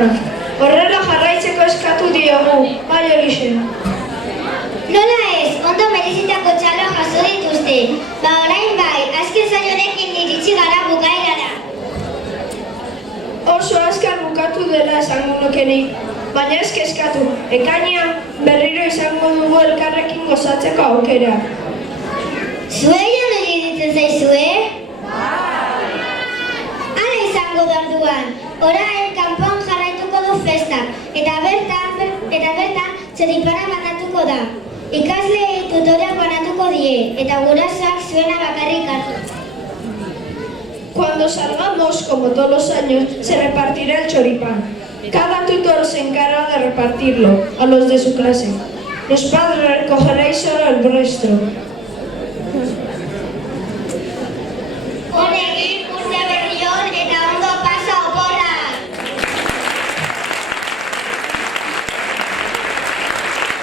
baina horrela jarraitzeko eskatu diogu, bai horixe. Nola ez, ondo merezitako txaloa jaso dituzte. Ba orain bai, azken saio honekin iritsi gara bukaerara. Oso azkar bukatu dela esango nuke nik, baina ez kezkatu, ekainean berriro izango dugu elkarrekin gozatzeko aukera. Zuei ondo iruditzen zaizue? Hala izango da orduan, orain kanpoan jarraituko du festak, eta bertan txoripana banatuko da. Ikasleei tutoreak banatuko die, eta gurasoak zuena bakarrik hartu. Cuando salgamos, como todos los años, se repartirá el choripán. Cada tutor se encarga de repartirlo a los de su clase. Los padres recogeréis solo el vuestro.